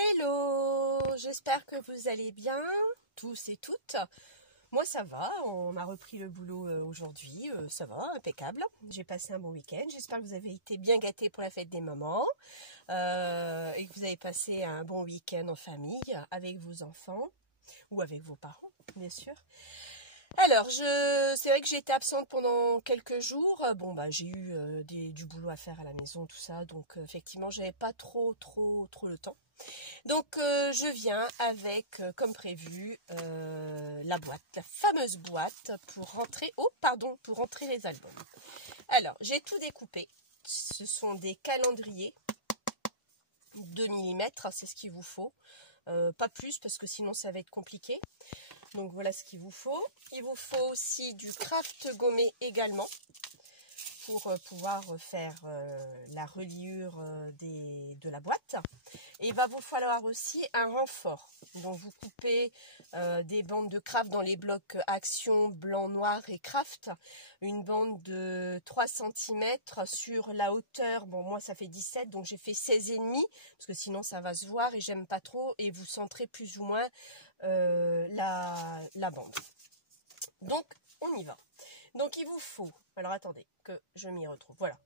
Hello, j'espère que vous allez bien, tous et toutes. Moi ça va, on a repris le boulot aujourd'hui, ça va, impeccable. J'ai passé un bon week-end, j'espère que vous avez été bien gâtés pour la fête des mamans et que vous avez passé un bon week-end en famille avec vos enfants ou avec vos parents, bien sûr. Alors, c'est vrai que j'ai été absente pendant quelques jours. Bon, bah, j'ai eu du boulot à faire à la maison, tout ça. Donc, effectivement, j'avais pas trop le temps. Donc, je viens avec, comme prévu, la boîte, la fameuse boîte pour rentrer, pour rentrer les albums. Alors, j'ai tout découpé. Ce sont des calendriers 2 mm, c'est ce qu'il vous faut. Pas plus parce que sinon ça va être compliqué. Donc voilà ce qu'il vous faut. Il vous faut aussi du craft gommé également pour pouvoir faire la reliure de la boîte. Et il va vous falloir aussi un renfort. Donc vous coupez des bandes de craft dans les blocs Action, blanc, noir et craft. Une bande de 3 cm sur la hauteur. Bon, moi ça fait 17, donc j'ai fait 16,5 parce que sinon ça va se voir et j'aime pas trop. Et vous centrez plus ou moins la bande. Donc on y va. Donc il vous faut, alors attendez que je m'y retrouve, voilà,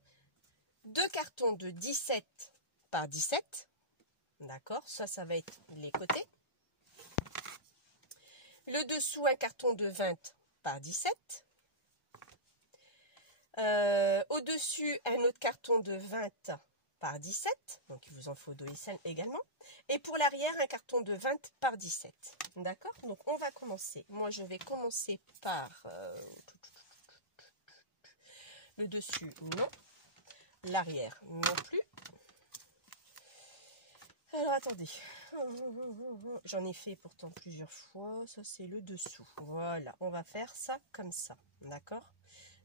2 cartons de 17 par 17, d'accord, ça va être les côtés. Le dessous, un carton de 20 par 17. Au-dessus, un autre carton de 20 par 17, donc il vous en faut 2 également. Et pour l'arrière, un carton de 20 par 17, d'accord. Donc on va commencer. Moi, je vais commencer par le dessus, non. L'arrière, non plus. Alors, attendez. J'en ai fait pourtant plusieurs fois. Ça, c'est le dessous. Voilà, on va faire ça comme ça, d'accord.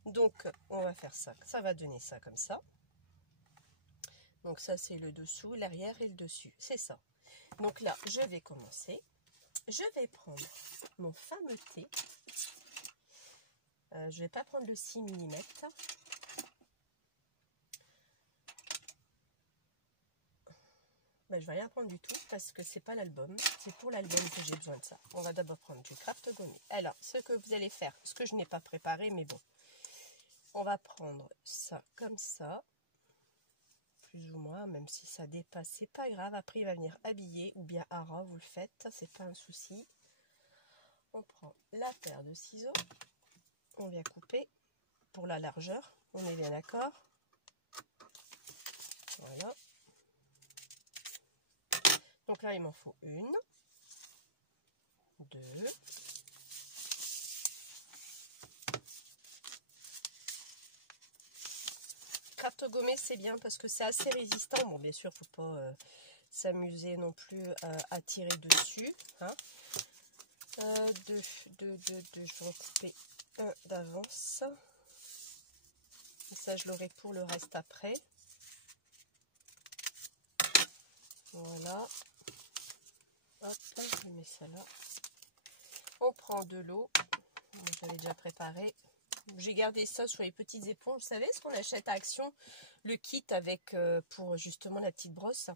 Donc, on va faire ça. Ça va donner ça comme ça. Donc, ça, c'est le dessous, l'arrière et le dessus. C'est ça. Donc là, je vais commencer. Je vais prendre mon fameux thé. Je ne vais pas prendre le 6 mm. Ben, je vais rien prendre du tout parce que c'est pas l'album. C'est pour l'album que j'ai besoin de ça. On va d'abord prendre du craft gommé. Alors, ce que vous allez faire, ce que je n'ai pas préparé, mais bon. On va prendre ça comme ça. Plus ou moins, même si ça dépasse, c'est pas grave. Après, il va venir habiller ou bien à ras, vous le faites. C'est pas un souci. On prend la paire de ciseaux. On vient couper pour la largeur. On est bien d'accord. Voilà. Donc là, il m'en faut 1, 2, craft gommé, c'est bien parce que c'est assez résistant. Bon, bien sûr, il ne faut pas s'amuser non plus à tirer dessus. Hein. 2, je vais en couper un d'avance. Et ça, je l'aurai pour le reste après. Voilà. Hop, je mets ça là. On prend de l'eau. J'avais déjà préparé. J'ai gardé ça sur les petites éponges. Vous savez ce qu'on achète à Action, le kit avec pour justement la petite brosse.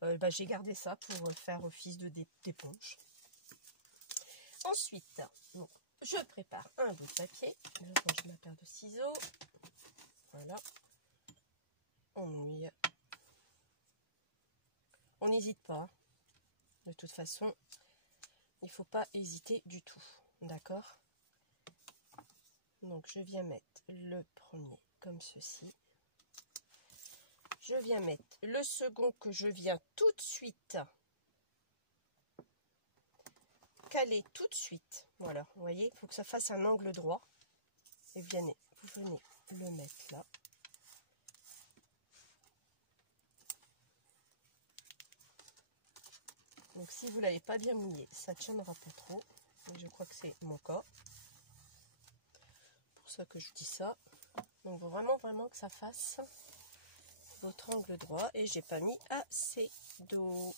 Bah, j'ai gardé ça pour faire office d'éponge. Ensuite, bon, je prépare un bout de papier. Je range ma paire de ciseaux. Voilà. On mouille. On n'hésite pas. De toute façon, il ne faut pas hésiter du tout. D'accord? Donc, je viens mettre le premier comme ceci. Je viens mettre le second que je viens tout de suite caler tout de suite. Voilà, vous voyez, il faut que ça fasse un angle droit. Et vous venez le mettre là. Donc si vous ne l'avez pas bien mouillé, ça ne tiendra pas trop. Et je crois que c'est mon cas. C'est pour ça que je dis ça. Donc vraiment que ça fasse votre angle droit. Et j'ai pas mis assez d'eau.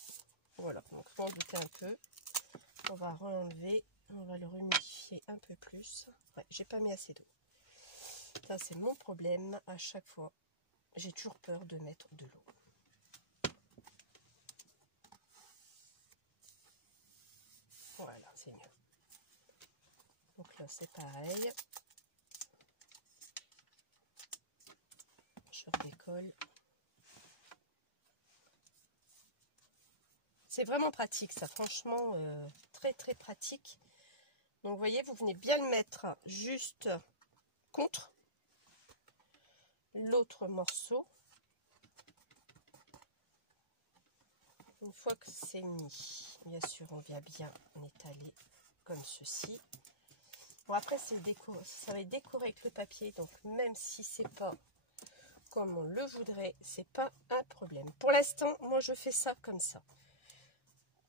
Voilà, donc faut en douter un peu. On va re-enlever, on va le rehumidifier un peu plus. Ouais, j'ai pas mis assez d'eau. Ça, c'est mon problème à chaque fois. J'ai toujours peur de mettre de l'eau. Voilà, c'est mieux. Donc là, c'est pareil. Je redécolle. C'est vraiment pratique, ça, franchement, très très pratique. Donc, vous voyez, vous venez bien le mettre juste contre l'autre morceau. Une fois que c'est mis, bien sûr, on vient bien étaler comme ceci. Bon, après, ça va être décoré avec le papier, donc même si c'est pas comme on le voudrait, c'est pas un problème. Pour l'instant, moi, je fais ça comme ça.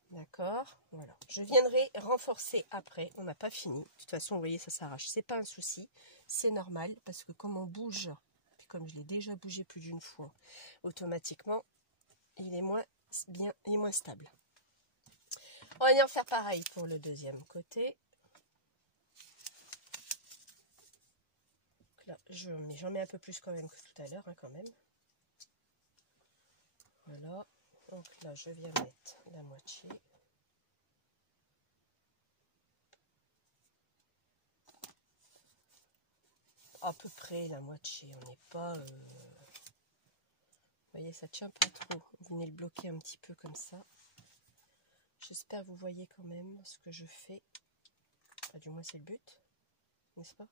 D'accord, voilà. Je viendrai renforcer après, on n'a pas fini. De toute façon, vous voyez, ça s'arrache. C'est pas un souci, c'est normal, parce que comme on bouge, puis comme je l'ai déjà bougé plus d'une fois, automatiquement, il est moins bien, il est moins stable. On va venir faire pareil pour le deuxième côté. Donc là, j'en mets un peu plus quand même que tout à l'heure, hein, quand même. Voilà. Donc là, je viens mettre la moitié. À peu près la moitié, on n'est pas... Vous voyez, ça tient pas trop. Vous venez le bloquer un petit peu comme ça. J'espère que vous voyez quand même ce que je fais. Ah, du moins, c'est le but, n'est-ce pas?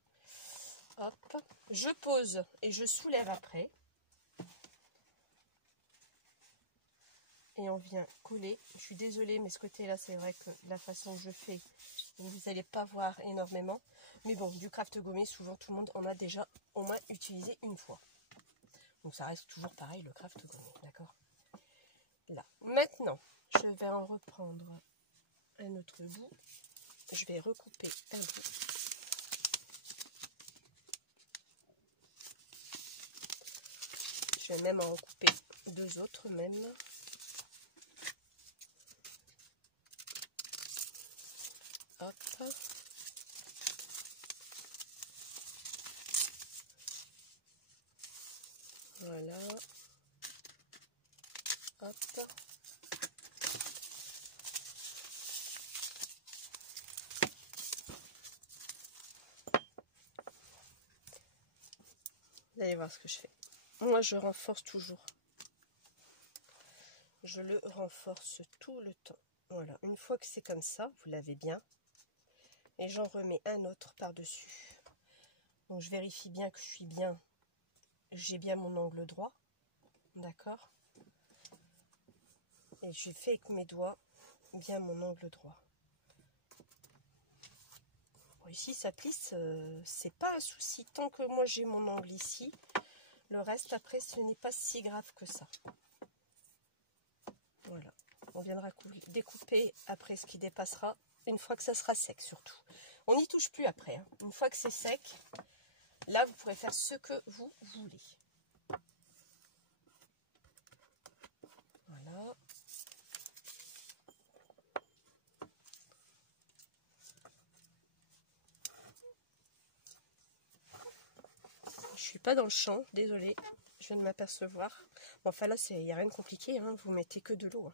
Hop, je pose et je soulève après. Et on vient coller. Je suis désolée, mais ce côté-là, c'est vrai que la façon que je fais, vous n'allez pas voir énormément. Mais bon, du craft gommé, souvent tout le monde en a déjà au moins utilisé une fois. Donc ça reste toujours pareil, le craft gommé, d'accord? Là. Maintenant, je vais en reprendre un autre bout. Je vais recouper un bout. Je vais même en recouper deux autres même. Hop. Voilà. Hop. Vous allez voir ce que je fais. Moi, je renforce toujours. Je le renforce tout le temps. Voilà. Une fois que c'est comme ça, vous l'avez bien. Et j'en remets un autre par-dessus. Donc, je vérifie bien que je suis bien. J'ai bien mon angle droit. D'accord? Et je fais avec mes doigts bien mon angle droit. Bon, ici, ça plisse. C'est pas un souci. Tant que moi, j'ai mon angle ici. Le reste, après, ce n'est pas si grave que ça. Voilà. On viendra découper après ce qui dépassera, une fois que ça sera sec surtout. On n'y touche plus après. Hein. Une fois que c'est sec, là, vous pourrez faire ce que vous voulez. Voilà. Je suis pas dans le champ, désolée. Je viens de m'apercevoir. Bon, enfin là, il n'y a rien de compliqué. Hein. Vous mettez que de l'eau. Hein.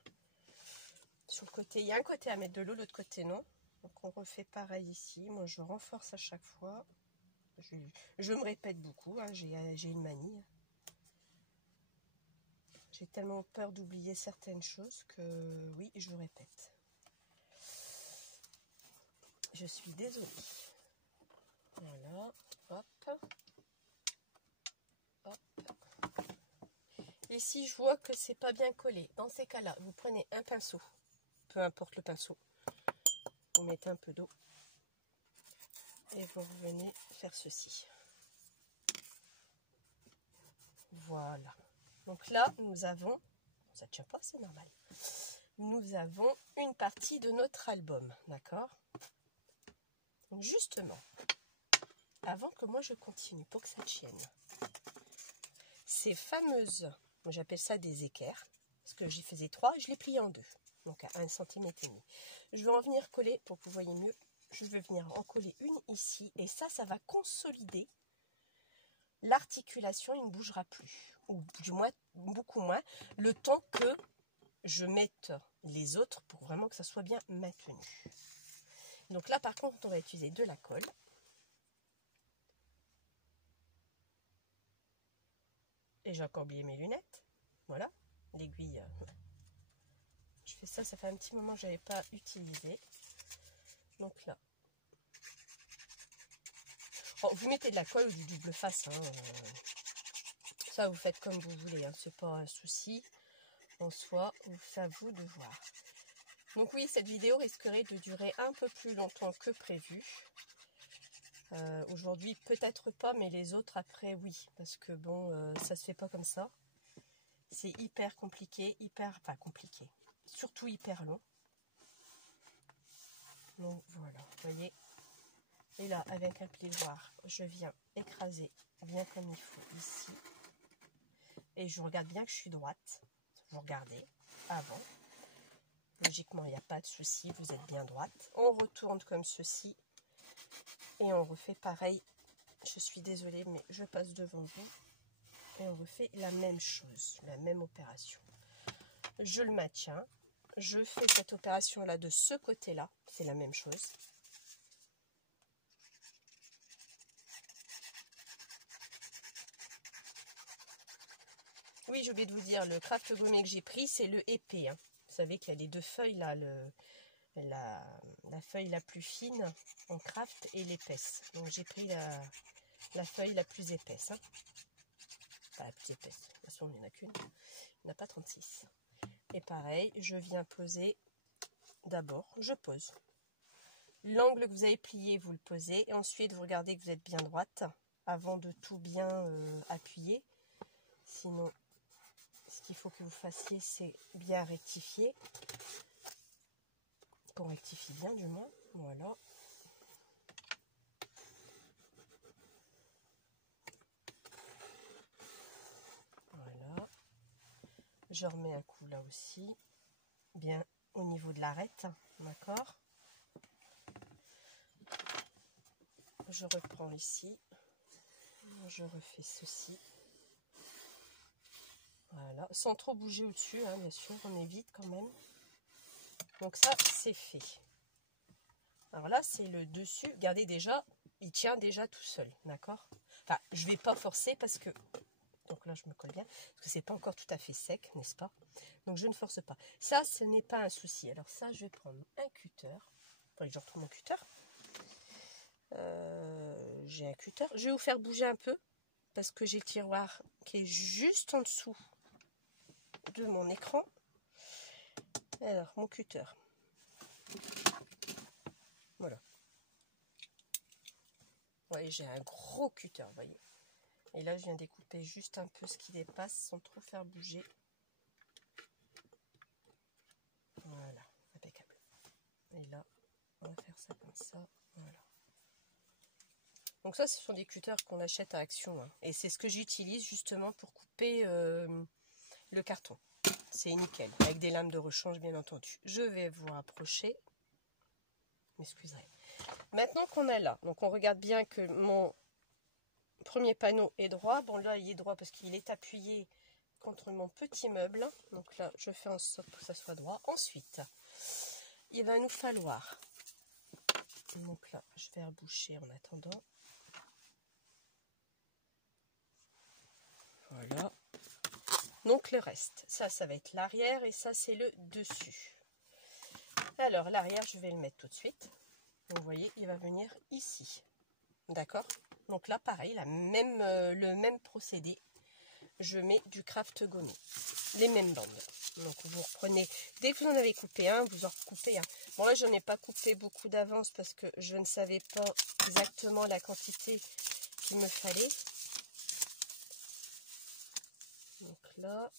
Sur le côté, il y a un côté à mettre de l'eau, l'autre côté non. Donc on refait pareil ici. Moi, je renforce à chaque fois. Je me répète beaucoup. Hein. J'ai une manie. J'ai tellement peur d'oublier certaines choses que oui, je répète. Je suis désolée. Voilà. Hop. Hop. Ici, je vois que c'est pas bien collé. Dans ces cas-là, vous prenez un pinceau. Peu importe le pinceau. Vous mettez un peu d'eau. Et vous revenez faire ceci. Voilà. Donc là, nous avons... Ça ne tient pas, c'est normal. Nous avons une partie de notre album. D'accord? Donc justement, avant que moi je continue, pour que ça tienne, ces fameuses... Moi j'appelle ça des équerres. Parce que j'y faisais 3 et je les plie en 2. Donc à 1,5 cm. Je vais en venir coller, pour que vous voyez mieux, je vais venir en coller une ici. Et ça va consolider l'articulation, il ne bougera plus. Ou du moins, beaucoup moins. Le temps que je mette les autres pour vraiment que ça soit bien maintenu. Donc là par contre on va utiliser de la colle. Et j'ai encore oublié mes lunettes. Voilà, l'aiguille. Je fais ça, ça fait un petit moment que je n'avais pas utilisé. Donc là. Bon, vous mettez de la colle ou du double face. Hein. Ça, vous faites comme vous voulez. Hein. C'est pas un souci en soi. C'est à vous de voir. Donc oui, cette vidéo risquerait de durer un peu plus longtemps que prévu. Aujourd'hui, peut-être pas, mais les autres après, oui. Parce que bon, ça se fait pas comme ça. C'est hyper compliqué, enfin compliqué. Surtout hyper long. Donc voilà, vous voyez. Et là, avec un plioir, je viens écraser bien comme il faut ici. Et je regarde bien que je suis droite. Vous regardez avant. Logiquement, il n'y a pas de souci, vous êtes bien droite. On retourne comme ceci. Et on refait pareil. Je suis désolée, mais je passe devant vous. Et on refait la même chose, la même opération. Je le maintiens. Je fais cette opération-là de ce côté-là. C'est la même chose. Oui, j'ai oublié de vous dire, le craft gommé que j'ai pris, c'est le épais. Hein. Vous savez qu'il y a les deux feuilles là, la feuille la plus fine en craft et l'épaisse. Donc j'ai pris la feuille la plus épaisse. Hein. Pas la plus épaisse, de toute façon il n'y en a qu'une. Il n'y en a pas 36. Et pareil, je viens poser, d'abord, je pose. L'angle que vous avez plié, vous le posez. Et ensuite, vous regardez que vous êtes bien droite avant de tout bien appuyer. Sinon, ce qu'il faut que vous fassiez, c'est bien rectifier. Qu'on rectifie bien, du moins. Voilà. Voilà. Je remets un coup là aussi. Bien au niveau de l'arête. D'accord. Je reprends ici. Je refais ceci. Voilà, sans trop bouger au-dessus, hein, bien sûr, on évite quand même. Donc ça, c'est fait. Alors là, c'est le dessus. Regardez déjà, il tient déjà tout seul, d'accord? Enfin, je ne vais pas forcer parce que... Donc là, je me colle bien, parce que c'est pas encore tout à fait sec, n'est-ce pas? Donc je ne force pas. Ça, ce n'est pas un souci. Alors ça, je vais prendre un cutter. Enfin, je retrouve mon cutter. J'ai un cutter. Je vais vous faire bouger un peu, parce que j'ai le tiroir qui est juste en dessous de mon écran. Alors, mon cutter. Voilà. Vous voyez, j'ai un gros cutter, vous voyez. Et là, je viens découper juste un peu ce qui dépasse sans trop faire bouger. Voilà, impeccable. Et là, on va faire ça comme ça. Voilà. Donc ça, ce sont des cutters qu'on achète à Action. Hein. Et c'est ce que j'utilise justement pour couper le carton. C'est nickel, avec des lames de rechange, bien entendu. Je vais vous rapprocher. M'excuserez. Maintenant qu'on a là, donc on regarde bien que mon premier panneau est droit. Bon, là, il est droit parce qu'il est appuyé contre mon petit meuble. Donc là, je fais en sorte que ça soit droit. Ensuite, il va nous falloir... Donc là, je vais reboucher en attendant. Voilà. Donc le reste, ça va être l'arrière et ça, c'est le dessus. Alors, l'arrière, je vais le mettre tout de suite. Donc, vous voyez, il va venir ici. D'accord? Donc là, pareil, le même procédé. Je mets du craft gommé. Les mêmes bandes. Donc, vous reprenez, dès que vous en avez coupé un, vous en recoupez un. Bon, là, je n'en ai pas coupé beaucoup d'avance parce que je ne savais pas exactement la quantité qu'il me fallait. Donc là,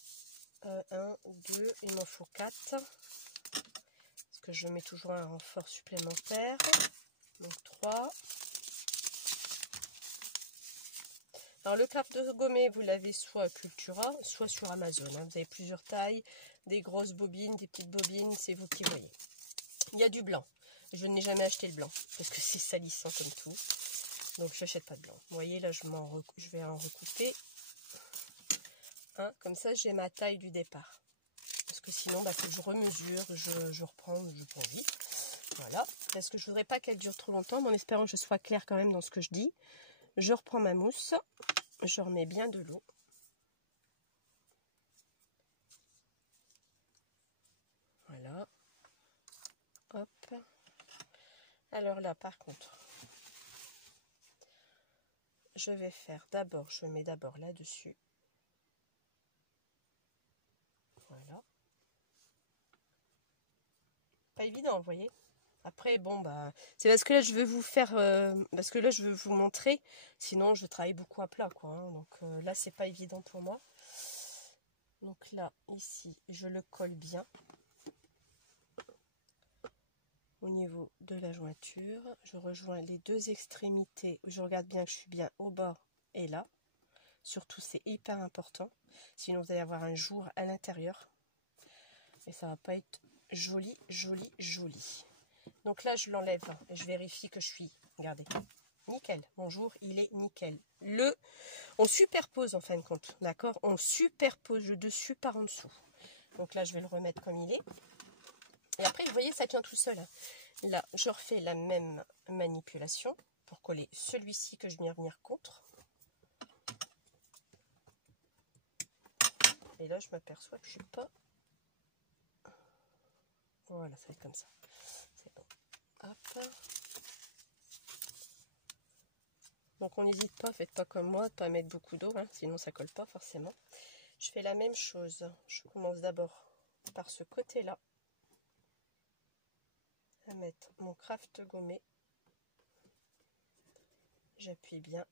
1, 2, il m'en faut 4. Parce que je mets toujours un renfort supplémentaire. Donc 3. Alors le craft gommé, vous l'avez soit à Cultura, soit sur Amazon. Hein. Vous avez plusieurs tailles, des grosses bobines, des petites bobines, c'est vous qui voyez. Il y a du blanc. Je n'ai jamais acheté le blanc, parce que c'est salissant comme tout. Donc je n'achète pas de blanc. Vous voyez, là je vais en recouper. Hein, comme ça, j'ai ma taille du départ. Parce que sinon, bah, faut que je remesure, je reprends, je prends vite. Voilà, parce que je voudrais pas qu'elle dure trop longtemps, mais en espérant que je sois claire quand même dans ce que je dis. Je reprends ma mousse, je remets bien de l'eau. Voilà. Hop. Alors là, par contre, je vais faire d'abord, je mets d'abord là-dessus. Voilà. Pas évident, vous voyez. Après, bon, bah, c'est parce que là, je veux vous faire, parce que là, je veux vous montrer. Sinon, je travaille beaucoup à plat, quoi. Hein, donc là, c'est pas évident pour moi. Donc là, ici, je le colle bien. Au niveau de la jointure, je rejoins les deux extrémités. Je regarde bien que je suis bien au bord et là. Surtout, c'est hyper important. Sinon, vous allez avoir un jour à l'intérieur. Et ça va pas être joli, joli, joli. Donc là, je l'enlève et je vérifie que je suis, regardez, nickel. Mon jour, il est nickel. On superpose en fin de compte, d'accord? On superpose le dessus par en dessous. Donc là, je vais le remettre comme il est. Et après, vous voyez, ça tient tout seul. Hein. Là, je refais la même manipulation pour coller celui-ci que je viens venir contre. Et là, je m'aperçois que je ne suis pas... Voilà, ça va être comme ça. C'est bon. Hop. Donc, on n'hésite pas, faites pas comme moi, de pas mettre beaucoup d'eau, hein, sinon ça colle pas forcément. Je fais la même chose. Je commence d'abord par ce côté-là. À mettre mon craft gommé. J'appuie bien.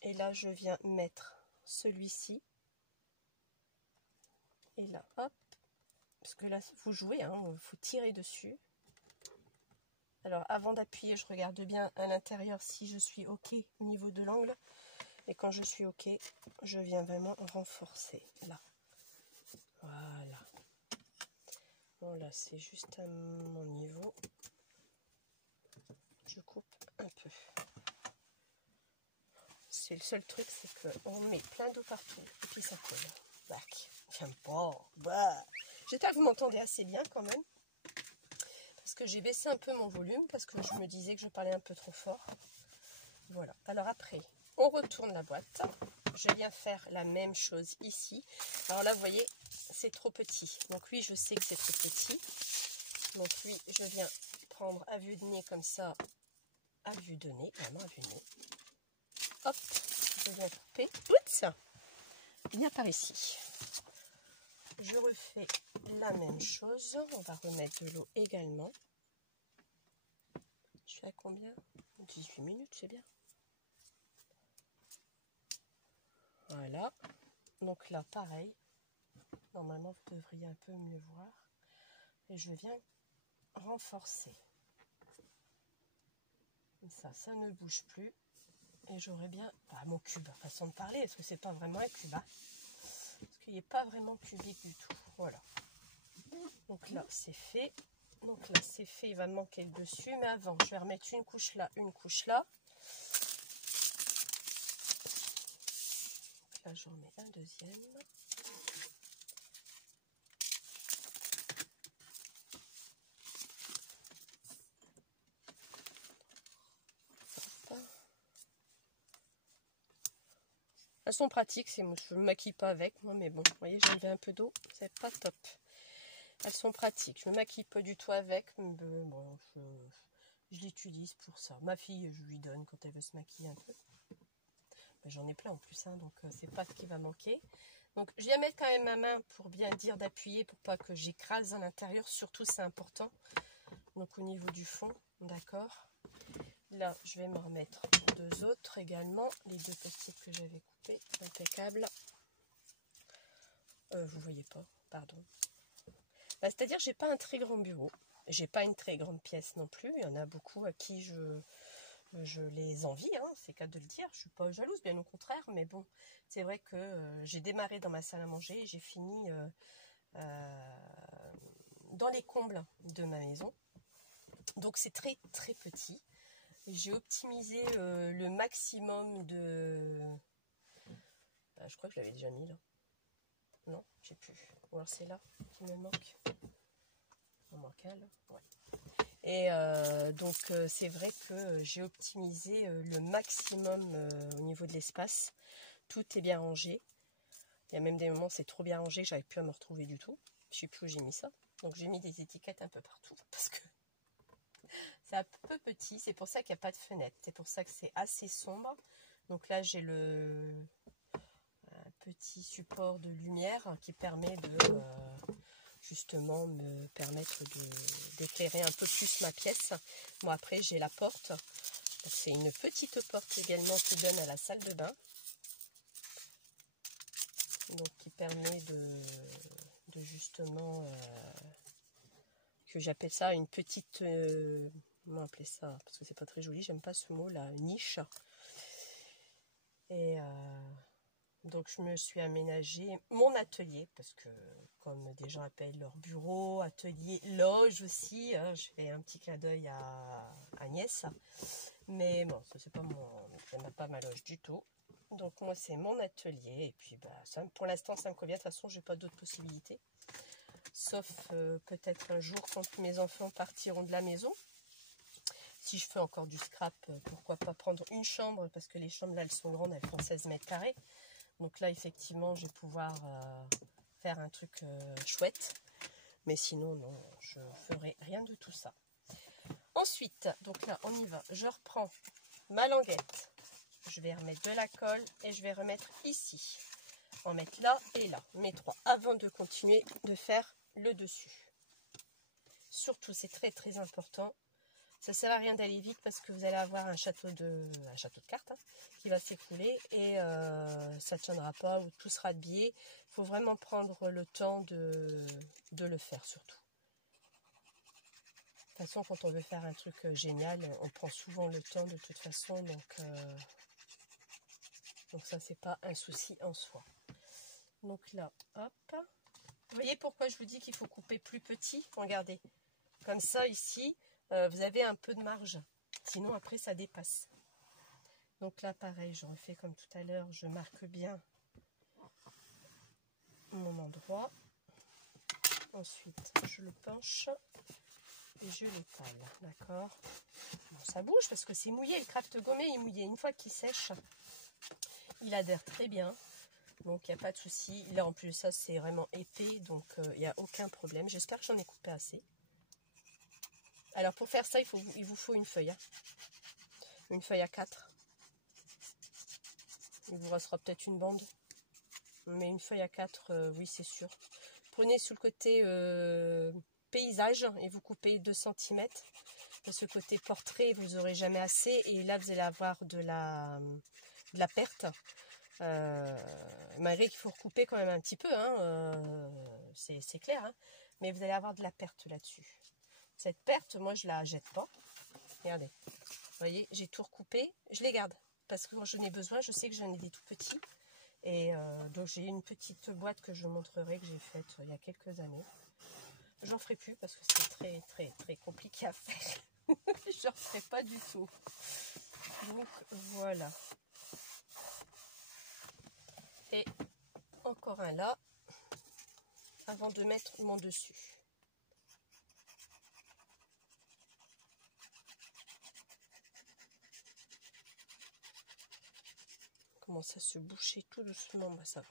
Et là, je viens mettre celui-ci. Et là, hop. Parce que là, vous jouez, hein, il faut tirer dessus. Alors, avant d'appuyer, je regarde bien à l'intérieur si je suis OK au niveau de l'angle. Et quand je suis OK, je viens vraiment renforcer. Là. Voilà. Bon, là, c'est juste à mon niveau. Je coupe un peu. C'est le seul truc, c'est qu'on met plein d'eau partout et puis ça colle. Bac. J'aime pas. Bah. J'espère que vous m'entendez assez bien quand même. Parce que j'ai baissé un peu mon volume parce que je me disais que je parlais un peu trop fort. Voilà. Alors après, on retourne la boîte. Je viens faire la même chose ici. Alors là, vous voyez, c'est trop petit. Donc oui, je sais que c'est trop petit. Donc oui, je viens prendre à vue de nez comme ça. À vue de nez, vraiment à vue de nez. Hop, je viens couper. Oups, bien par ici. Je refais la même chose. On va remettre de l'eau également. Je suis à combien? 18 minutes, c'est bien. Voilà. Donc là, pareil. Normalement, vous devriez un peu mieux voir. Et je viens renforcer. Comme ça ne bouge plus. Et j'aurai bien mon cube, façon de parler, parce que c'est pas vraiment un cube. Hein, parce qu'il n'est pas vraiment cubique du tout. Voilà. Donc là, c'est fait. Donc là, c'est fait. Il va me manquer le dessus. Mais avant, je vais remettre une couche là, une couche là. Donc là, j'en mets un deuxième. Elles sont pratiques, je ne me maquille pas avec moi, mais bon, vous voyez, j'ai enlevé un peu d'eau, c'est pas top. Elles sont pratiques, je me maquille pas du tout avec, mais bon, je l'utilise pour ça. Ma fille, je lui donne quand elle veut se maquiller un peu. J'en ai plein en plus, hein, donc c'est pas ce qui va manquer. Donc je viens mettre quand même ma main pour bien dire d'appuyer, pour pas que j'écrase à l'intérieur, surtout c'est important. Donc au niveau du fond, d'accord. Là, je vais me remettre deux autres également, les deux petites que j'avais coupées, impeccable. Vous voyez pas, pardon. Bah, c'est-à-dire, j'ai pas un très grand bureau, j'ai pas une très grande pièce non plus. Il y en a beaucoup à qui je les envie, hein, c'est qu'à de le dire. Je suis pas jalouse, bien au contraire, mais bon, c'est vrai que j'ai démarré dans ma salle à manger, et j'ai fini dans les combles de ma maison. Donc c'est très très petit. J'ai optimisé le maximum de... je crois que je l'avais déjà mis là. Non, j'ai plus. Ou alors c'est là qui me manque. Il en manque un là. Ouais. Et donc c'est vrai que j'ai optimisé le maximum au niveau de l'espace. Tout est bien rangé. Il y a même des moments c'est trop bien rangé que j'arrive plus à me retrouver du tout. Je sais plus où j'ai mis ça. Donc j'ai mis des étiquettes un peu partout parce que c'est un peu petit. C'est pour ça qu'il n'y a pas de fenêtre. C'est pour ça que c'est assez sombre. Donc là j'ai un petit support de lumière qui permet de justement me permettre d'éclairer un peu plus ma pièce. Bon, après j'ai la porte. C'est une petite porte également qui donne à la salle de bain. Donc qui permet de justement que j'appelle ça une petite comment appeler ça, parce que c'est pas très joli, j'aime pas ce mot là, niche. Et donc je me suis aménagé mon atelier, parce que comme des gens appellent leur bureau, atelier, loge aussi, hein, je fais un petit clin d'œil à Agnès, mais bon, ça c'est pas j'aime pas ma loge du tout. Donc moi c'est mon atelier, et puis bah, ça, pour l'instant ça me convient, de toute façon j'ai pas d'autres possibilités. Sauf peut-être un jour quand mes enfants partiront de la maison. Si je fais encore du scrap, pourquoi pas prendre une chambre, parce que les chambres là elles sont grandes, elles font 16 mètres carrés. Donc là effectivement je vais pouvoir faire un truc chouette. Mais sinon non, je ferai rien de tout ça. Ensuite, donc là on y va, je reprends ma languette. Je vais remettre de la colle et je vais remettre ici. En mettre là et là, mes trois, avant de continuer de faire le dessus. Surtout, c'est très très important. Ça sert à rien d'aller vite parce que vous allez avoir un château de cartes hein, qui va s'écrouler et ça ne tiendra pas ou tout sera habillé. Il faut vraiment prendre le temps de le faire surtout. De toute façon, quand on veut faire un truc génial, on prend souvent le temps de toute façon. Donc ça, c'est pas un souci en soi. Donc là, hop. Vous voyez pourquoi je vous dis qu'il faut couper plus petit? Regardez. Comme ça, ici, vous avez un peu de marge. Sinon, après, ça dépasse. Donc là, pareil, je refais comme tout à l'heure. Je marque bien mon endroit. Ensuite, je le penche et je l'étale. D'accord? Bon, ça bouge parce que c'est mouillé. Le craft gommé est mouillé. Une fois qu'il sèche, il adhère très bien. Donc, il n'y a pas de souci. Là, en plus, ça, c'est vraiment épais. Donc, il n'y a aucun problème. J'espère que j'en ai coupé assez. Alors, pour faire ça, il vous faut une feuille. Hein. Une feuille à 4. Il vous restera peut-être une bande. Mais une feuille à 4, oui, c'est sûr. Prenez sur le côté paysage et vous coupez 2 cm. De ce côté portrait, vous n'aurez jamais assez. Et là, vous allez avoir de la perte. Malgré qu'il faut recouper quand même un petit peu, hein, c'est clair, hein, mais vous allez avoir de la perte là-dessus. Cette perte, moi je la jette pas. Regardez, vous voyez, j'ai tout recoupé, je les garde parce que quand j'en ai besoin, je sais que j'en ai des tout petits. Et donc j'ai une petite boîte que je vous montrerai que j'ai faite il y a quelques années. J'en ferai plus parce que c'est très très très compliqué à faire. Je ne ferai pas du tout. Donc voilà. Et encore un là, avant de mettre mon dessus. Commence à se boucher tout doucement, bah ça va.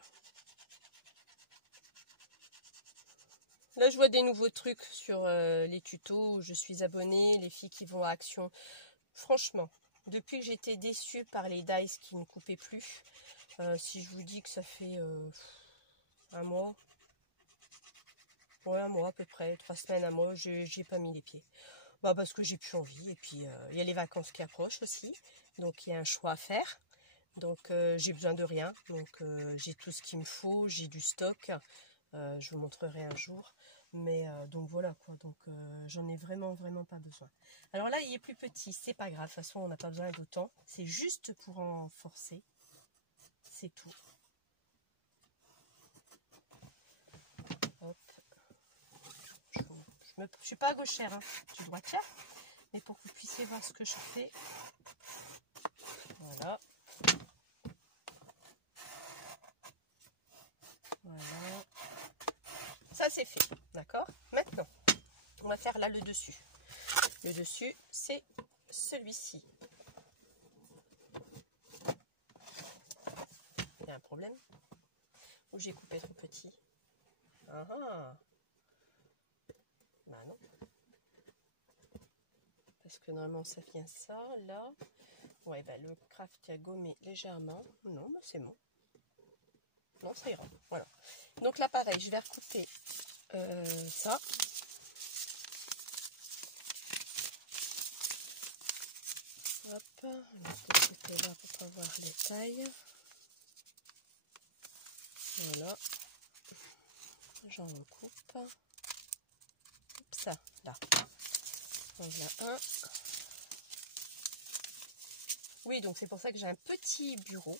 Là, je vois des nouveaux trucs sur les tutos où je suis abonnée, les filles qui vont à Action. Franchement, depuis que j'étais déçue par les dies qui ne coupaient plus, si je vous dis que ça fait un mois, ouais, un mois à peu près, 3 semaines, un mois, j'y ai pas mis les pieds. Bah parce que j'ai plus envie. Et puis il y a les vacances qui approchent aussi, donc il y a un choix à faire. Donc j'ai besoin de rien, donc j'ai tout ce qu'il me faut, j'ai du stock, je vous montrerai un jour. Mais donc voilà quoi, donc j'en ai vraiment pas besoin. Alors là il est plus petit, c'est pas grave, de toute façon on n'a pas besoin d'autant, c'est juste pour renforcer, c'est tout. Hop. Je suis pas gauchère, hein. Je suis droitière, mais pour que vous puissiez voir ce que je fais, voilà. Voilà. Ça c'est fait, d'accord? Maintenant, on va faire là le dessus. Le dessus, c'est celui-ci. Il y a un problème? Ou j'ai coupé trop petit? Ah ah! Bah non. Parce que normalement ça vient ça, là. Ouais, bah le craft a gommé légèrement. Non, bah c'est bon. Non, ça ira. Voilà. Donc là, pareil, je vais recouper ça. Hop, on va mettre de côté là pour pas voir les tailles. Voilà. J'en recoupe. Ça, là. Voilà un. Oui, donc c'est pour ça que j'ai un petit bureau.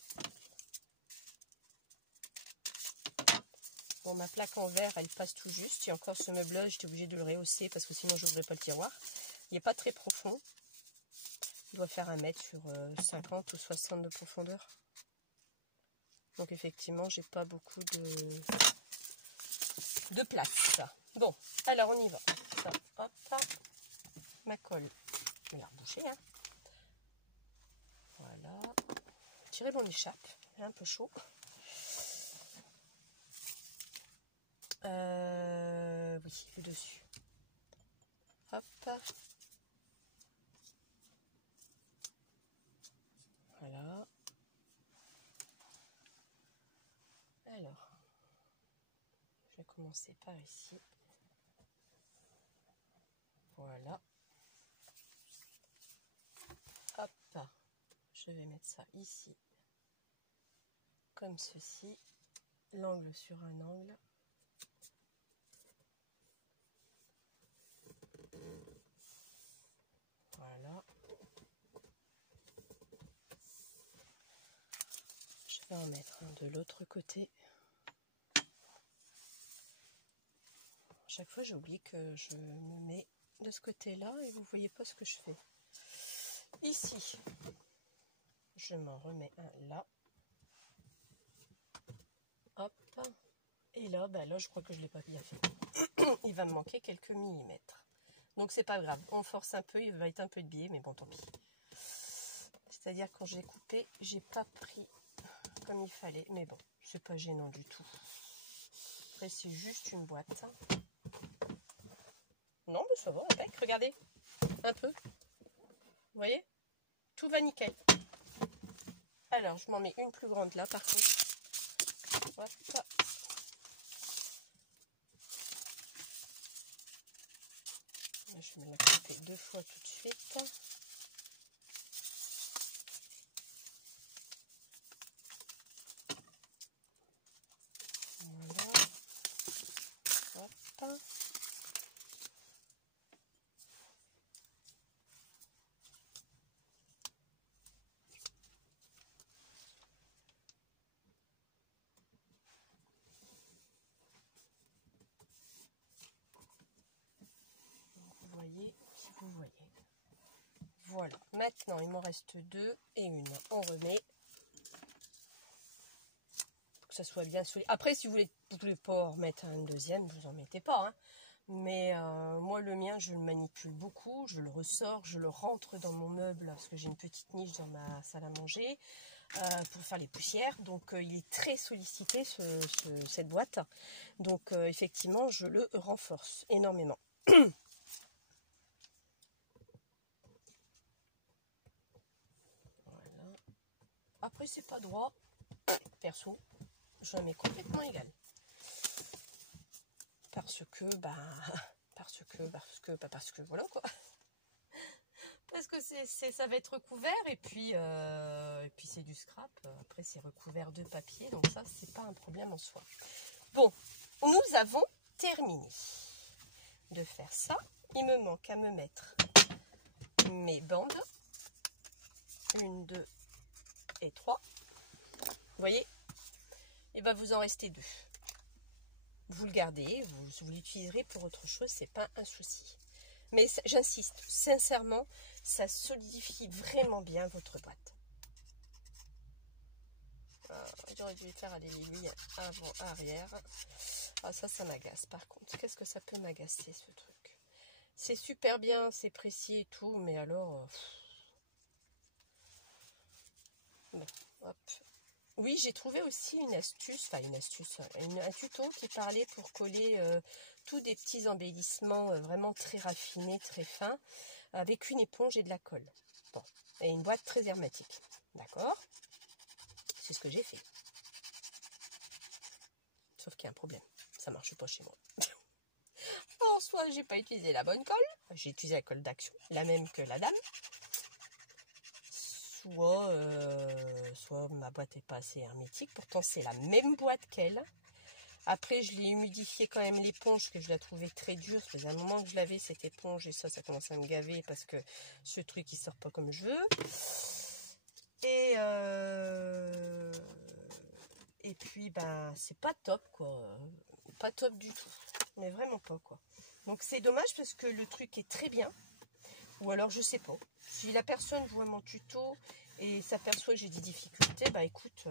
Bon, ma plaque en verre, elle passe tout juste. Il y a encore ce meuble-là, j'étais obligée de le rehausser parce que sinon je n'ouvrais pas le tiroir. Il n'est pas très profond. Il doit faire 1 mètre sur 50 ou 60 de profondeur. Donc effectivement, j'ai pas beaucoup de place. Bon, alors on y va. Ça, hop, ma colle. Je vais la reboucher, hein. Voilà. Tirer mon écharpe. Il est un peu chaud. Oui, le dessus. Hop. Voilà. Alors, je vais commencer par ici. Voilà. Hop. Je vais mettre ça ici. Comme ceci. L'angle sur un angle. Voilà. Je vais en mettre un de l'autre côté. Chaque fois, j'oublie que je me mets de ce côté-là et vous voyez pas ce que je fais. Ici, je m'en remets un là. Hop. Et là, ben là, je crois que je l'ai pas bien fait. Il va me manquer quelques millimètres. Donc, c'est pas grave. On force un peu, il va être un peu de biais, mais bon, tant pis. C'est-à-dire, quand j'ai coupé, j'ai pas pris comme il fallait. Mais bon, c'est pas gênant du tout. Après, c'est juste une boîte. Non, mais ça va, avec. Regardez. Un peu. Vous voyez? Tout va nickel. Alors, je m'en mets une plus grande là, par contre. Hop. Je vais me la couper 2 fois tout de suite. Voilà. Hop. Vous voyez, si vous voyez. Voilà. Maintenant, il m'en reste 2 et une. On remet. Pour que ça soit bien solide. Après, si vous voulez pas en remettre un deuxième, vous en mettez pas. Hein. Mais moi, le mien, je le manipule beaucoup. Je le ressors, je le rentre dans mon meuble parce que j'ai une petite niche dans ma salle à manger pour faire les poussières. Donc, il est très sollicité, cette boîte. Donc, effectivement, je le renforce énormément. Voilà. Après, c'est pas droit. Perso, je mets complètement égal. Parce que, voilà quoi. Parce que ça va être recouvert et puis c'est du scrap. Après, c'est recouvert de papier, donc ça, c'est pas un problème en soi. Bon, nous avons terminé de faire ça. Il me manque à me mettre mes bandes. 1, 2 et 3. Vous voyez? Et ben vous en restez 2. Vous le gardez, vous l'utiliserez pour autre chose, c'est pas un souci. Mais j'insiste, sincèrement, ça solidifie vraiment bien votre boîte. J'aurais dû faire aller l'aiguille avant, arrière. Ah, ça m'agace. Par contre, qu'est-ce que ça peut m'agacer, ce truc? c'est super bien, c'est précis et tout, mais alors... bon, hop. Oui, j'ai trouvé aussi une astuce, enfin une astuce, un tuto qui parlait pour coller tous des petits embellissements vraiment très raffinés, très fins, avec une éponge et de la colle. Bon, et une boîte très hermétique. D'accord? C'est ce que j'ai fait. Sauf qu'il y a un problème, ça marche pas chez moi. En soit, j'ai pas utilisé la bonne colle, j'ai utilisé la colle d'action, la même que la dame. Soit ma boîte n'est pas assez hermétique, pourtant c'est la même boîte qu'elle. Après, je l'ai humidifié quand même l'éponge, parce que je la trouvais très dure. Ça faisait un moment que je l'avais cette éponge, et ça commence à me gaver parce que ce truc il sort pas comme je veux. Et puis, ben, c'est pas top, quoi. Pas top du tout. Mais vraiment pas, quoi. Donc, c'est dommage parce que le truc est très bien. Ou alors, je sais pas. Si la personne voit mon tuto et s'aperçoit que j'ai des difficultés, bah écoute,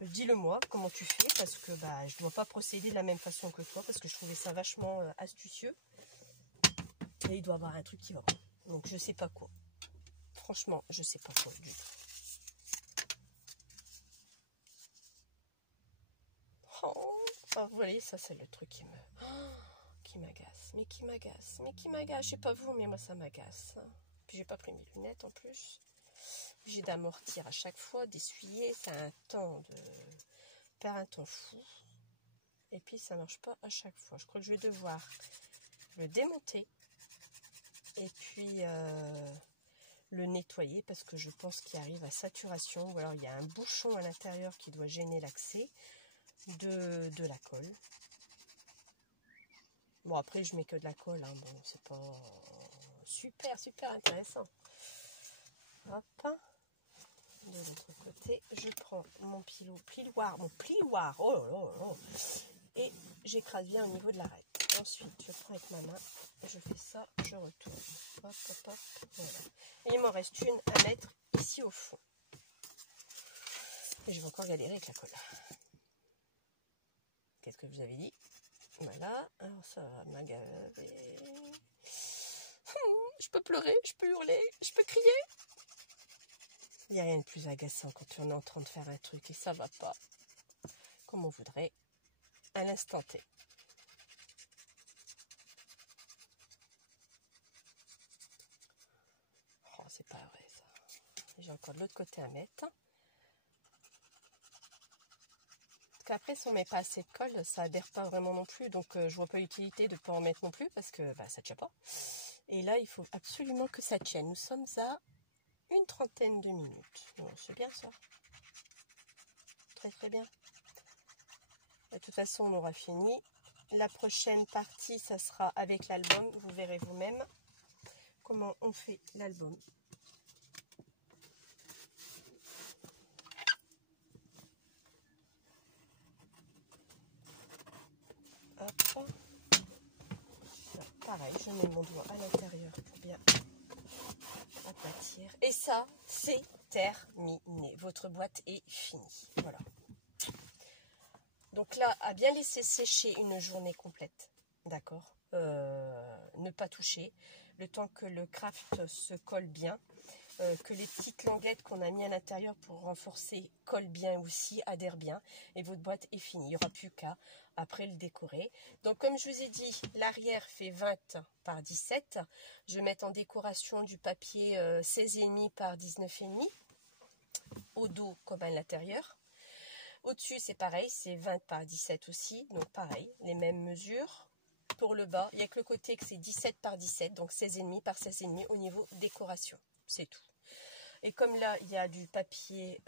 dis-le moi, comment tu fais, parce que bah, je ne dois pas procéder de la même façon que toi, parce que je trouvais ça vachement astucieux. Et il doit y avoir un truc qui va pas. Donc, je sais pas quoi. Franchement, je sais pas quoi du tout. Oh, vous voyez, ça c'est le truc qui m'agace, mais qui m'agace. Je sais pas vous, mais moi ça m'agace. Puis j'ai pas pris mes lunettes en plus. J'ai d'amortir à chaque fois, d'essuyer, ça a un temps de perd un temps fou. Et puis ça marche pas à chaque fois. Je crois que je vais devoir le démonter et puis le nettoyer parce que je pense qu'il arrive à saturation, ou alors il y a un bouchon à l'intérieur qui doit gêner l'accès de la colle. Bon, après je mets que de la colle, hein. Bon, c'est pas super intéressant. Hop, de l'autre côté, je prends mon plioir, oh là là, et j'écrase bien au niveau de l'arête. Ensuite, je prends avec ma main, je fais ça, je retourne. Hop, hop, hop, voilà. Et il m'en reste une à mettre ici au fond. Et je vais encore galérer avec la colle. Qu'est-ce que vous avez dit? Voilà, alors ça va m'agaver. Je peux pleurer, je peux hurler, je peux crier. Il n'y a rien de plus agaçant quand on est en train de faire un truc et ça va pas comme on voudrait à l'instant T. Oh, c'est pas vrai ça. J'ai encore de l'autre côté à mettre. Parce qu'après, si on met pas assez de colle, ça adhère pas vraiment non plus. Donc, je vois pas l'utilité de ne pas en mettre non plus parce que bah, ça ne tient pas. Et là, il faut absolument que ça tienne. Nous sommes à une trentaine de minutes. Bon, c'est bien ça. Très bien. De toute façon, on aura fini. La prochaine partie, ça sera avec l'album. Vous verrez vous-même comment on fait l'album. Hop. Pareil, je mets mon doigt à l'intérieur pour bien aplatir. Et ça, c'est terminé. Votre boîte est finie. Voilà. Donc là, à bien laisser sécher une journée complète. D'accord, ne pas toucher. Le temps que le craft se colle bien. Que les petites languettes qu'on a mis à l'intérieur pour renforcer collent bien aussi, adhèrent bien. Et votre boîte est finie. Il n'y aura plus qu'à après le décorer. Donc comme je vous ai dit, l'arrière fait 20 par 17. Je vais mettre en décoration du papier 16,5 par 19,5. Au dos comme à l'intérieur. Au-dessus, c'est pareil, c'est 20 par 17 aussi. Donc pareil, les mêmes mesures. Pour le bas, il n'y a que le côté que c'est 17 par 17, donc 16,5 par 16,5 au niveau décoration. C'est tout. Et comme là, il y a du papier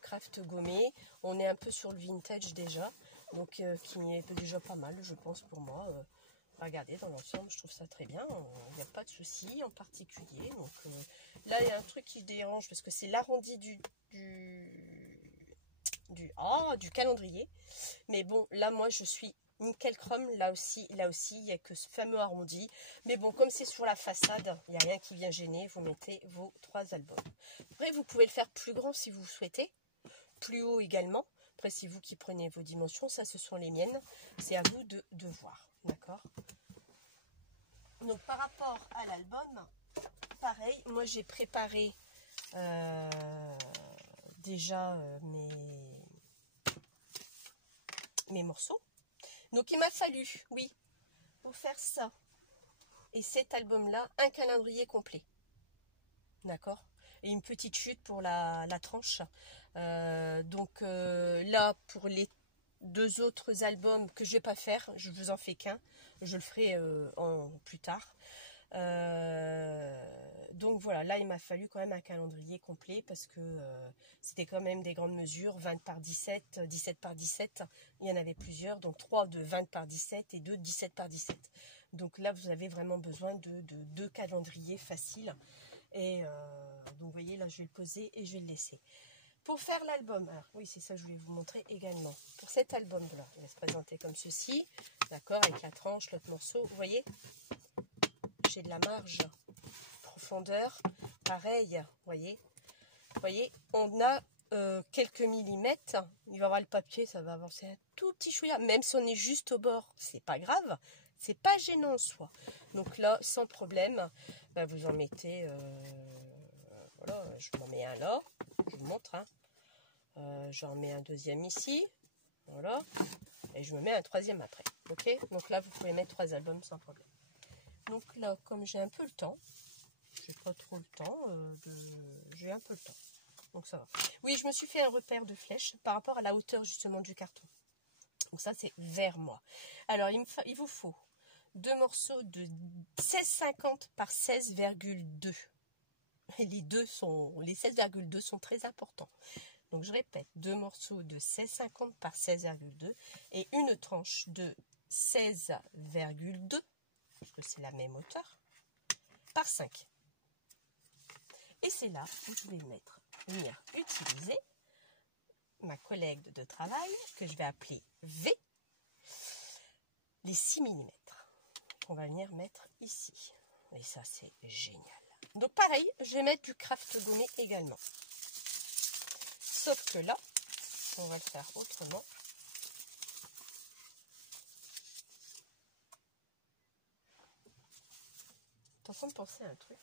craft gommé, on est un peu sur le vintage déjà. Donc qui est déjà pas mal, je pense, pour moi. Regardez, dans l'ensemble, je trouve ça très bien. Il n'y a pas de souci en particulier. Donc là, il y a un truc qui dérange parce que c'est l'arrondi du calendrier. Mais bon, là, moi, je suis nickel chrome. Là aussi, il n'y a que ce fameux arrondi. Mais bon, comme c'est sur la façade, il n'y a rien qui vient gêner. Vous mettez vos 3 albums. Après, vous pouvez le faire plus grand si vous souhaitez. Plus haut également. Après, c'est vous qui prenez vos dimensions. Ça, ce sont les miennes. C'est à vous de voir. D'accord? Donc par rapport à l'album, pareil, moi j'ai préparé déjà mes morceaux. Donc il m'a fallu, oui, pour faire ça et cet album-là, un calendrier complet. D'accord? Et une petite chute pour la tranche. Là, pour les 2 autres albums que je vais pas faire, je vous en fais qu'un. Je le ferai plus tard. Donc voilà, là il m'a fallu quand même un calendrier complet parce que c'était quand même des grandes mesures, 20 par 17, 17 par 17, il y en avait plusieurs, donc 3 de 20 par 17 et 2 de 17 par 17. Donc là vous avez vraiment besoin de 2 calendriers faciles. Et donc vous voyez là je vais le poser et je vais le laisser. Pour faire l'album, alors oui c'est ça que je voulais vous montrer également. Pour cet album là, il va se présenter comme ceci, d'accord, avec la tranche, l'autre morceau, vous voyez, j'ai de la marge, profondeur, pareil, vous voyez, on a quelques millimètres, il va y avoir le papier, ça va avancer un tout petit chouïa, même si on est juste au bord, c'est pas grave, c'est pas gênant en soi. Donc là, sans problème, bah, vous en mettez, voilà, je m'en mets un là, je vous montre, hein. J'en mets un deuxième ici, voilà, et je me mets un troisième après, ok. Donc là, vous pouvez mettre 3 albums sans problème. Donc là, comme j'ai un peu le temps, j'ai pas trop le temps, j'ai un peu le temps, donc ça va. Oui, je me suis fait un repère de flèche par rapport à la hauteur justement du carton. Donc ça, c'est vers moi. Alors, il vous faut 2 morceaux de 16,50 par 16,2. Les 16,2 sont très importants. Donc je répète, 2 morceaux de 16,50 par 16,2 et une tranche de 16,2, parce que c'est la même hauteur, par 5. Et c'est là où je vais venir utiliser ma collègue de travail, que je vais appeler V, les 6 mm. On va venir mettre ici. Et ça, c'est génial. Donc pareil, je vais mettre du craft gommé également. Sauf que là, on va le faire autrement. T'es en train de penser à un truc?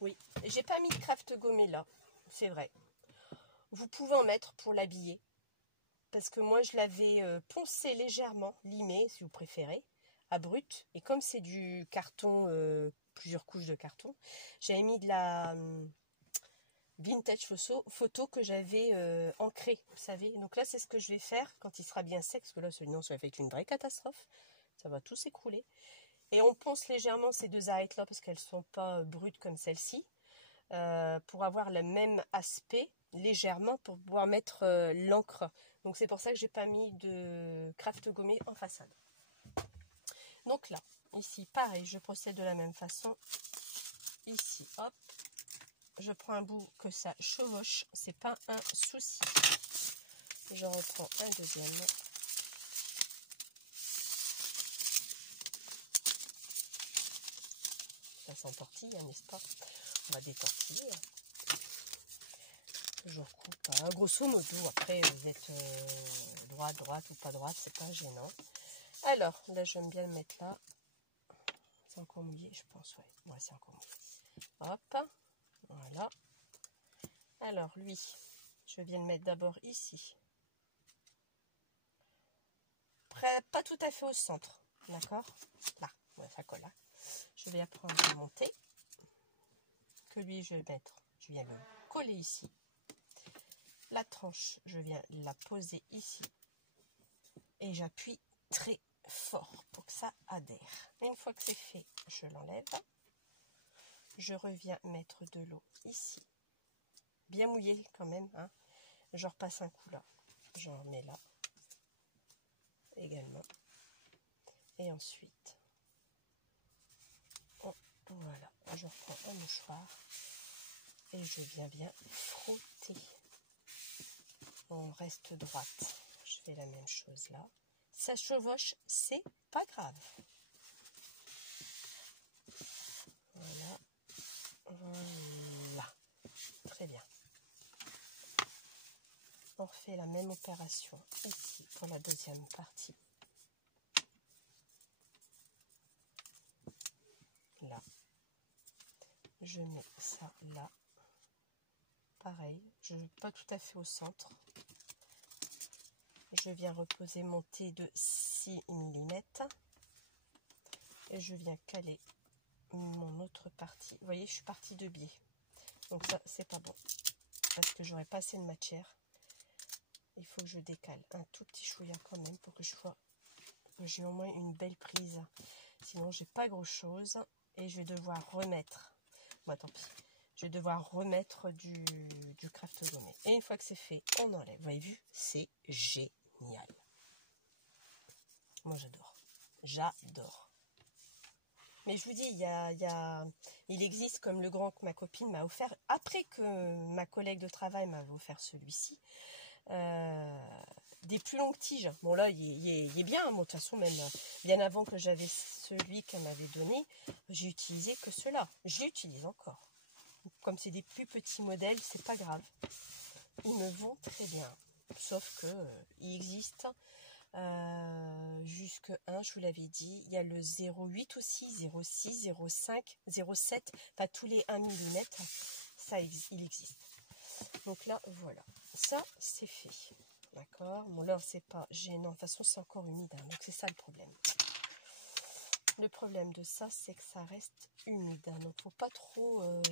Oui, j'ai pas mis de craft gommé là, c'est vrai. Vous pouvez en mettre pour l'habiller. Parce que moi, je l'avais poncé légèrement, limé, si vous préférez, à brut. Et comme c'est du carton, plusieurs couches de carton, j'avais mis de la vintage photo que j'avais ancrée, vous savez. Donc là, c'est ce que je vais faire quand il sera bien sec, parce que là, sinon, ça va être une vraie catastrophe. Ça va tout s'écrouler. Et on ponce légèrement ces 2 arêtes-là, parce qu'elles ne sont pas brutes comme celle-ci, pour avoir le même aspect, légèrement, pour pouvoir mettre l'encre. Donc c'est pour ça que j'ai pas mis de craft gommé en façade. Donc là, ici, pareil, je procède de la même façon. Ici, hop, je prends un bout que ça chevauche, c'est pas un souci. Je reprends un deuxième. Ça s'entortille, n'est-ce pas? On va détortiller. Je recoupe, grosso modo. Après, vous êtes droite ou pas droite, c'est pas gênant. Alors, là, j'aime bien le mettre là. C'est encore mouillé, je pense, ouais. Ouais, c'est encore mouillé. Hop, voilà. Alors, lui, je viens le mettre d'abord ici. Pas tout à fait au centre, d'accord? Là, ouais, ça colle là. Je vais apprendre à monter. Que lui, je viens le coller ici. La tranche, je viens la poser ici. Et j'appuie très fort pour que ça adhère. Une fois que c'est fait, je l'enlève. Je reviens mettre de l'eau ici. Bien mouillé quand même, hein. Je repasse un coup là. J'en remets là. Également. Et ensuite, voilà. Je reprends un mouchoir. Et je viens bien frotter. On reste droite. Je fais la même chose là. Ça chevauche, c'est pas grave. Voilà. Voilà. Très bien. On refait la même opération ici pour la deuxième partie. je mets ça là. Pareil, je ne vais pas tout à fait au centre. Je viens reposer mon thé de 6 mm. Et je viens caler mon autre partie. Vous voyez, je suis partie de biais. Donc ça, c'est pas bon. Parce que j'aurai pas assez de matière. Il faut que je décale un tout petit chouïa quand même pour que j'ai au moins une belle prise. Sinon, j'ai pas grand chose. Et je vais devoir remettre. Bon, tant pis. Je vais devoir remettre du craft gommé. Et une fois que c'est fait, on enlève. Vous avez vu? C'est génial. Moi, j'adore. J'adore. Mais je vous dis, il existe comme le grand que ma copine m'a offert. Après que ma collègue de travail m'avait offert celui-ci, des plus longues tiges. Bon là, il est bien. Bon, de toute façon, même bien avant que j'avais celui qu'elle m'avait donné, j'ai utilisé que cela. J'utilise encore. Comme c'est des plus petits modèles, c'est pas grave. Ils me vont très bien. Sauf que il existe jusque 1, je vous l'avais dit. Il y a le 0,8 aussi, 0,6, 0,5, 0,7. Enfin, tous les 1 mm, ça, il existe. Donc là, voilà. Ça, c'est fait. D'accord. Bon, là, c'est pas gênant. De toute façon, c'est encore humide. Hein, donc, c'est ça le problème. Le problème de ça, c'est que ça reste humide. Hein, donc, faut pas trop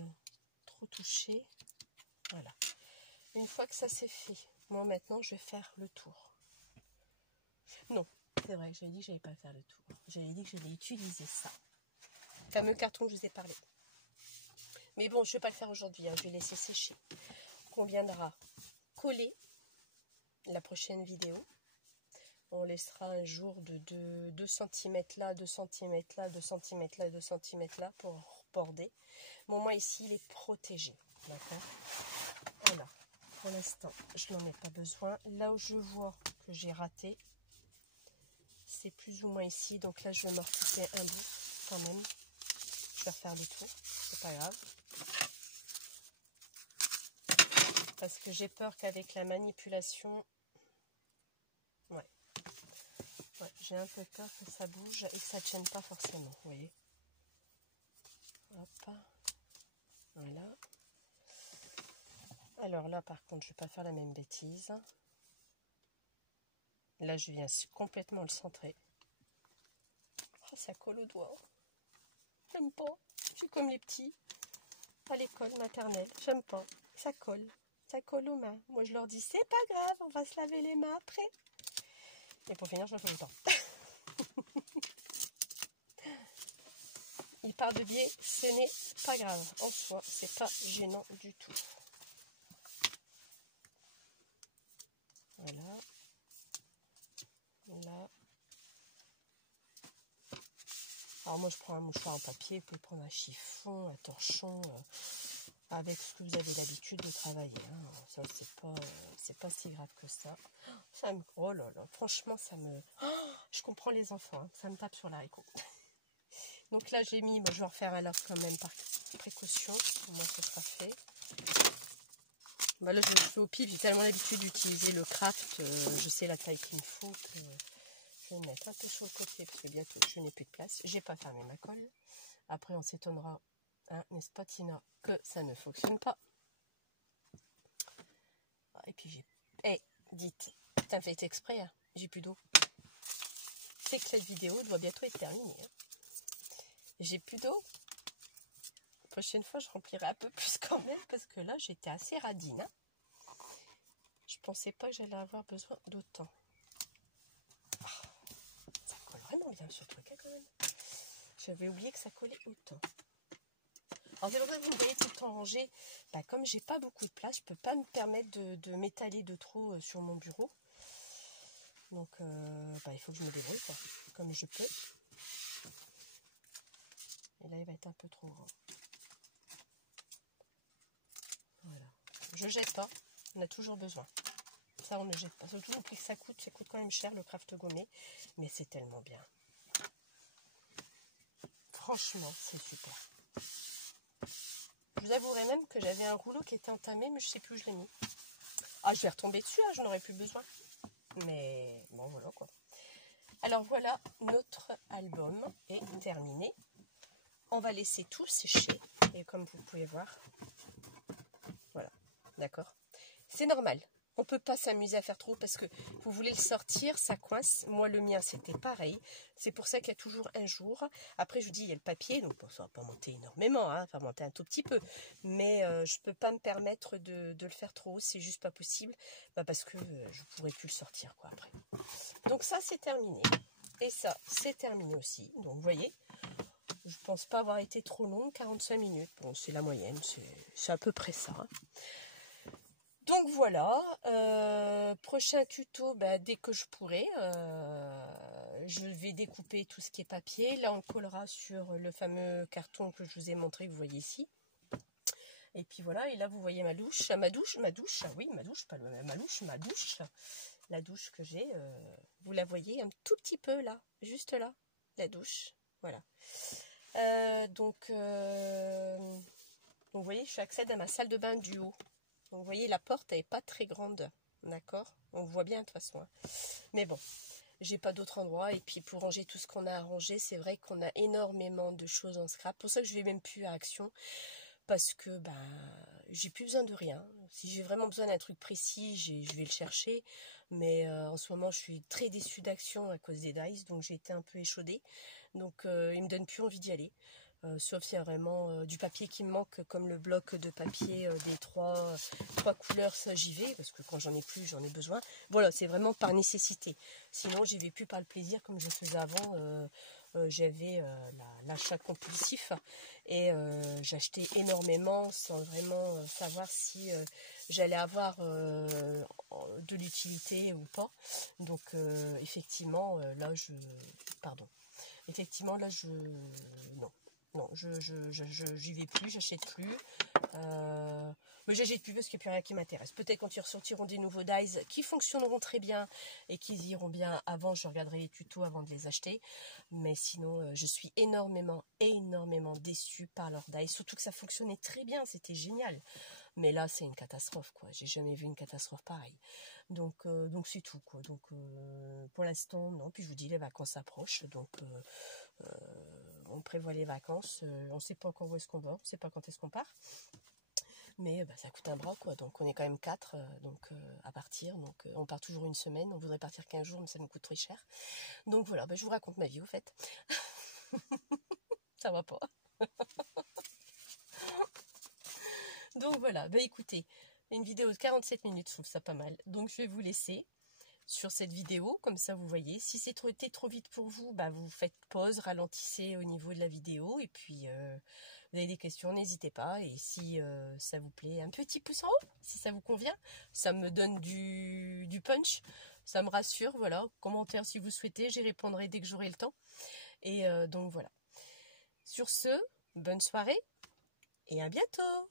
toucher. Voilà. Une fois que ça c'est fait, moi maintenant, je vais faire le tour. Non, c'est vrai que j'avais dit que je n'allais pas faire le tour. J'avais dit que j'allais utiliser ça. Le fameux carton que je vous ai parlé. Mais bon, je ne vais pas le faire aujourd'hui. Hein, je vais laisser sécher. On viendra coller la prochaine vidéo. On laissera un jour de 2 cm là, 2 cm là, 2 cm là, 2 cm là pour border. Bon, moi ici, il est protégé. D'accord. Voilà. Pour l'instant, je n'en ai pas besoin. Là où je vois que j'ai raté, c'est plus ou moins ici. Donc là, je vais me recouper un bout quand même. Je vais refaire le tour. C'est pas grave. Parce que j'ai peur qu'avec la manipulation... Ouais, j'ai un peu peur que ça bouge et que ça ne tienne pas forcément. Vous voyez. Hop. Voilà. Alors là, par contre, je ne vais pas faire la même bêtise. Là, je viens complètement le centrer. Oh, ça colle au doigt. J'aime pas. Je suis comme les petits à l'école maternelle. J'aime pas. Ça colle. Ça colle aux mains. Moi, je leur dis, c'est pas grave, on va se laver les mains après. Et pour finir, je le fais autant. Il part de biais, ce n'est pas grave. En soi, c'est pas gênant du tout. Voilà. Là. Alors moi, je prends un mouchoir en papier. Vous pouvez prendre un chiffon, un torchon, avec ce que vous avez l'habitude de travailler. Hein. Ça, c'est pas si grave que ça. Ça me... Oh là là, franchement, ça me... Oh, je comprends les enfants, hein. Ça me tape sur l'haricot. Donc là, j'ai mis... Bon, je vais en refaire alors quand même par précaution. Au moins, ce sera fait. Bah là, je le fais au pif. J'ai tellement l'habitude d'utiliser le craft. Je sais la taille qu'il me faut que je vais me mettre un peu sur le côté parce que bientôt, je n'ai plus de place. J'ai pas fermé ma colle. Après, on s'étonnera, hein, n'est-ce pas, Tina, que ça ne fonctionne pas. Et puis, j'ai... Hey, dites, t'as fait exprès, hein, j'ai plus d'eau. C'est que cette vidéo doit bientôt être terminée. Hein. J'ai plus d'eau. La prochaine fois, je remplirai un peu plus quand même parce que là, j'étais assez radine. Hein. Je pensais pas que j'allais avoir besoin d'autant. Oh, ça colle vraiment bien ce truc, hein, quand même. J'avais oublié que ça collait autant. Alors, c'est pour ça que vous me voyez tout le temps ranger. Bah, comme j'ai pas beaucoup de place, je peux pas me permettre de m'étaler de trop sur mon bureau. Donc, bah, il faut que je me débrouille, quoi, comme je peux. Et là, il va être un peu trop grand. Voilà. Je jette pas. On a toujours besoin. Ça, on ne jette pas. Surtout au prix que ça coûte quand même cher, le craft gommé. Mais c'est tellement bien. Franchement, c'est super. Je vous avouerai même que j'avais un rouleau qui était entamé, mais je ne sais plus où je l'ai mis. Ah, je vais retomber dessus, hein, je n'aurais plus besoin. Mais bon, voilà quoi. Alors voilà, notre album est terminé. On va laisser tout sécher. Et comme vous pouvez voir, voilà, d'accord. C'est normal. On ne peut pas s'amuser à faire trop parce que vous voulez le sortir, ça coince. Moi, le mien, c'était pareil. C'est pour ça qu'il y a toujours un jour. Après, je vous dis, il y a le papier, donc bon, ça va pas monter énormément, hein, ça va monter un tout petit peu. Mais je ne peux pas me permettre de le faire trop haut, c'est juste pas possible. Parce que je ne pourrai plus le sortir, quoi, après. Donc ça, c'est terminé. Et ça, c'est terminé aussi. Donc, vous voyez, je ne pense pas avoir été trop long, 45 minutes. Bon, c'est la moyenne, c'est à peu près ça. Hein. Donc voilà, prochain tuto, dès que je pourrai, je vais découper tout ce qui est papier. Là, on le collera sur le fameux carton que je vous ai montré, que vous voyez ici. Et puis voilà, et là, vous voyez ma douche, ma douche, oui, ma douche, pas ma douche, la douche que j'ai, vous la voyez un tout petit peu là, juste là, la douche, voilà. Donc, vous voyez, je accède à ma salle de bain du haut. Donc vous voyez, la porte elle n'est pas très grande, d'accord? On voit bien de toute façon. Hein. Mais bon, j'ai pas d'autre endroit. Et puis pour ranger tout ce qu'on a à ranger, c'est vrai qu'on a énormément de choses en scrap. Pour ça que je vais même plus à Action. Parce que j'ai plus besoin de rien. Si j'ai vraiment besoin d'un truc précis, je vais le chercher. Mais en ce moment, je suis très déçue d'Action à cause des dies. Donc j'ai été un peu échaudée. Donc il me donne plus envie d'y aller. Sauf s'il y a vraiment du papier qui me manque, comme le bloc de papier des trois couleurs, ça j'y vais, parce que quand j'en ai plus, j'en ai besoin. Voilà, c'est vraiment par nécessité. Sinon, j'y vais plus par le plaisir comme je faisais avant. J'avais l'achat compulsif et j'achetais énormément sans vraiment savoir si j'allais avoir de l'utilité ou pas. Donc, effectivement, là, non, j'y vais plus, j'achète plus. Mais j'achète plus parce qu'il n'y a plus rien qui m'intéresse. Peut-être quand ils ressortiront des nouveaux dies qui fonctionneront très bien et qui iront bien avant, je regarderai les tutos avant de les acheter. Mais sinon, je suis énormément déçue par leurs dies. Surtout que ça fonctionnait très bien, c'était génial. Mais là, c'est une catastrophe, quoi. J'ai jamais vu une catastrophe pareille. Donc c'est tout, quoi. Donc, pour l'instant, non. Puis je vous dis, les vacances approchent. Donc, on prévoit les vacances. On ne sait pas encore où est-ce qu'on va. On ne sait pas quand est-ce qu'on part. Mais ça coûte un bras, quoi. Donc, on est quand même 4 à partir. Donc, on part toujours une semaine. On voudrait partir 15 jours, mais ça nous coûte très cher. Donc, voilà. Je vous raconte ma vie, au fait. Ça va pas. Donc voilà, écoutez, une vidéo de 47 minutes, je trouve ça pas mal. Donc je vais vous laisser sur cette vidéo, comme ça vous voyez. Si c'est trop vite pour vous, vous faites pause, ralentissez au niveau de la vidéo. Et puis, vous avez des questions, n'hésitez pas. Et si ça vous plaît, un petit pouce en haut, si ça vous convient. Ça me donne du punch, ça me rassure, voilà. Commentaire si vous souhaitez, j'y répondrai dès que j'aurai le temps. Et donc voilà. Sur ce, bonne soirée et à bientôt.